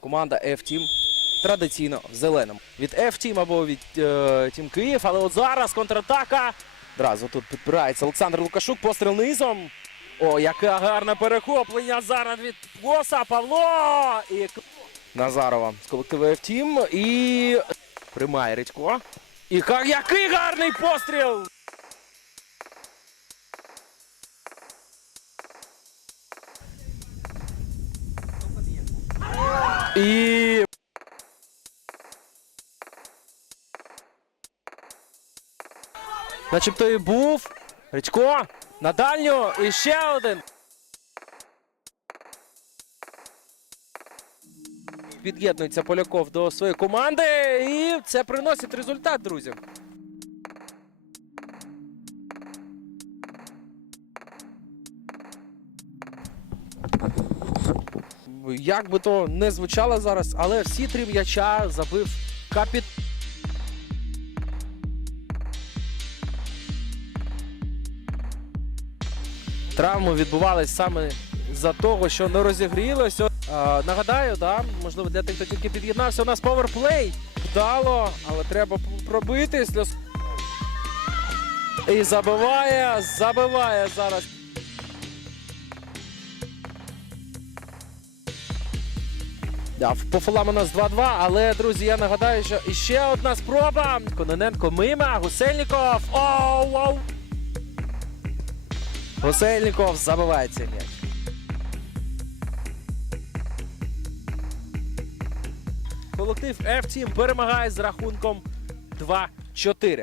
команда F-Team традиційно в зеленому. Від F-Team або від е, Київ. Але от зараз контратака. Одразу тут підбирається Олександр Лукашук. Постріл низом. О, яке гарне перехоплення зараз від Госа Павло. І Назарова з колективу F-Team. І приймає Редько. І який гарний постріл! І Начебто і був. Речко на дальню. І ще один. Під'єднується Поляков до своєї команди. І це приносить результат, друзі. Як би то не звучало зараз, але всі три м'яча забив капіт. Травми відбувалися саме за того, що не розігрілося. Нагадаю, да, можливо, для тих, хто тільки під'єднався, у нас поверплей. Вдало, але треба пробитись. І забиває, забиває зараз. Да, по фолам у нас 2-2, але, друзі, я нагадаю, що іще одна спроба. Кононенко мимо, Гусельников. Оу, оу. Гусельников забиває цей м'яч. Колектив F-Team перемагає з рахунком 2-4.